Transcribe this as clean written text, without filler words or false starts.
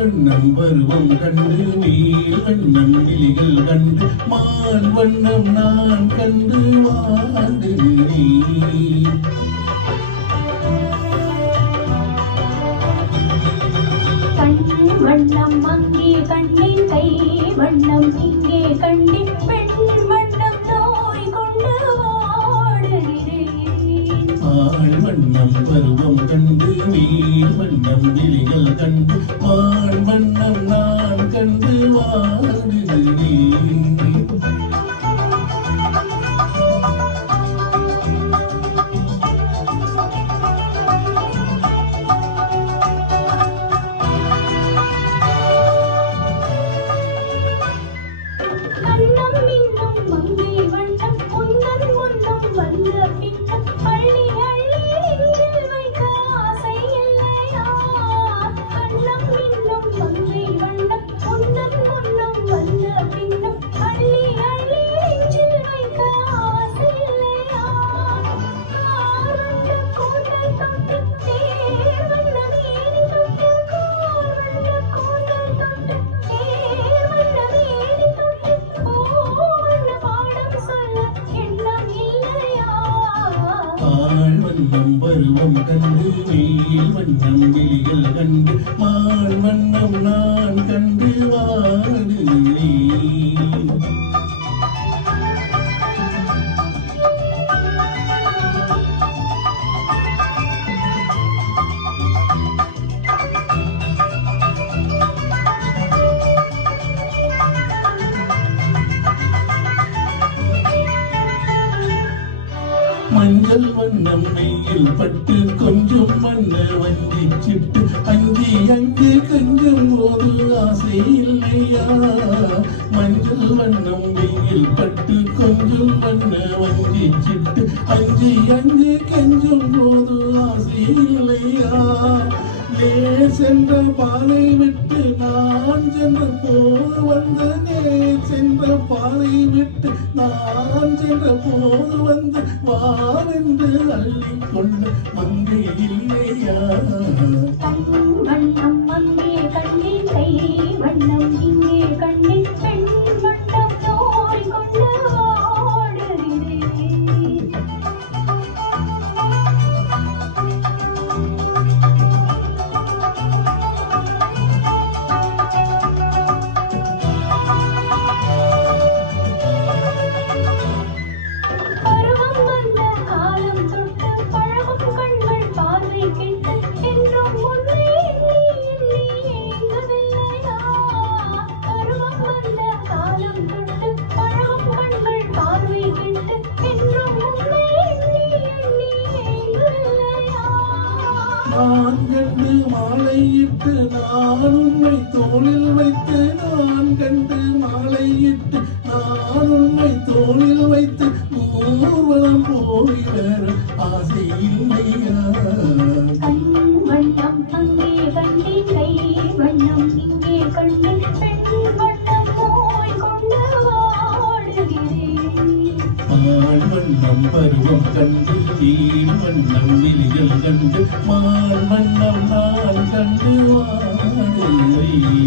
வண்ணம் பருவம் கண்டு நீர் வண்ணம் விழிகள் கண்டு மான் வண்ணம் நான் கண்டு வாடுகிறேன். கண் வண்ணம் அங்கே கண்டேன், கை வண்ணம் இங்கே கண்டேன், பெண் வண்ணம் நோய் கொண்டு வாடுகிறேன். ஆள் வண்ணம் பருவம் கண்டு நீர் வண்ணம் விழிகள் கண்டு மான் வண்ணம் நான் கண்டு வாடுகிறேன். வண்ணம் பருவம் கண்டு நீல் வண்ணம் விழிகள் கண்டு மான் வண்ணம் நான் கண்டு வாடுகிறேன். மஞ்சள் வண்ணம் நெய்யில் பட்டு கொஞ்சம் மண்ண வஞ்சி சிட்டு அஞ்சி அங்கே கஞ்சம் போது ஆசை இல்லையா. மஞ்சள் வண்ணம் வெயில் பட்டு கொஞ்சம் மண்ண வஞ்சி சிட்டு அஞ்சி அங்கே கஞ்சம் போது ஆசை இல்லையா. சென்ற பாலை விட்டு நான் சென்ற போது வந்த சென்ற பாலை விட்டு நான் சென்ற போது வந்து வாவென்று அள்ளிக்கொண்டு மங்கை இல்லையா. வண்ணம் அங்கே கண்ணே கை வண்ணம் இங்கே கண்ணே பெண் வண்ணம் நோய் கொண்டு வாடுகிறேன். நான் கண்டு மாலையிட்டு நான் உன்னை தோளில் வைத்து நான் கண்டு மாலையிட்டு நான் உன்னை தோளில் வைத்து ஊர்வலம் போய் வர ஆசை இல்லையா. வண்ணம் அங்கே கண்டே கை வண்ணம் இங்கே கண்டே பெண் வண்ணம் நோய் கொண்டு வாடுகிறேன். ஆள் வண்ணம் பருவம் கண்டு நீர் வண்ணம் விழிகள் கண்டு மான் வண்ணம் நான் கண்டு வாடுகிறேன்.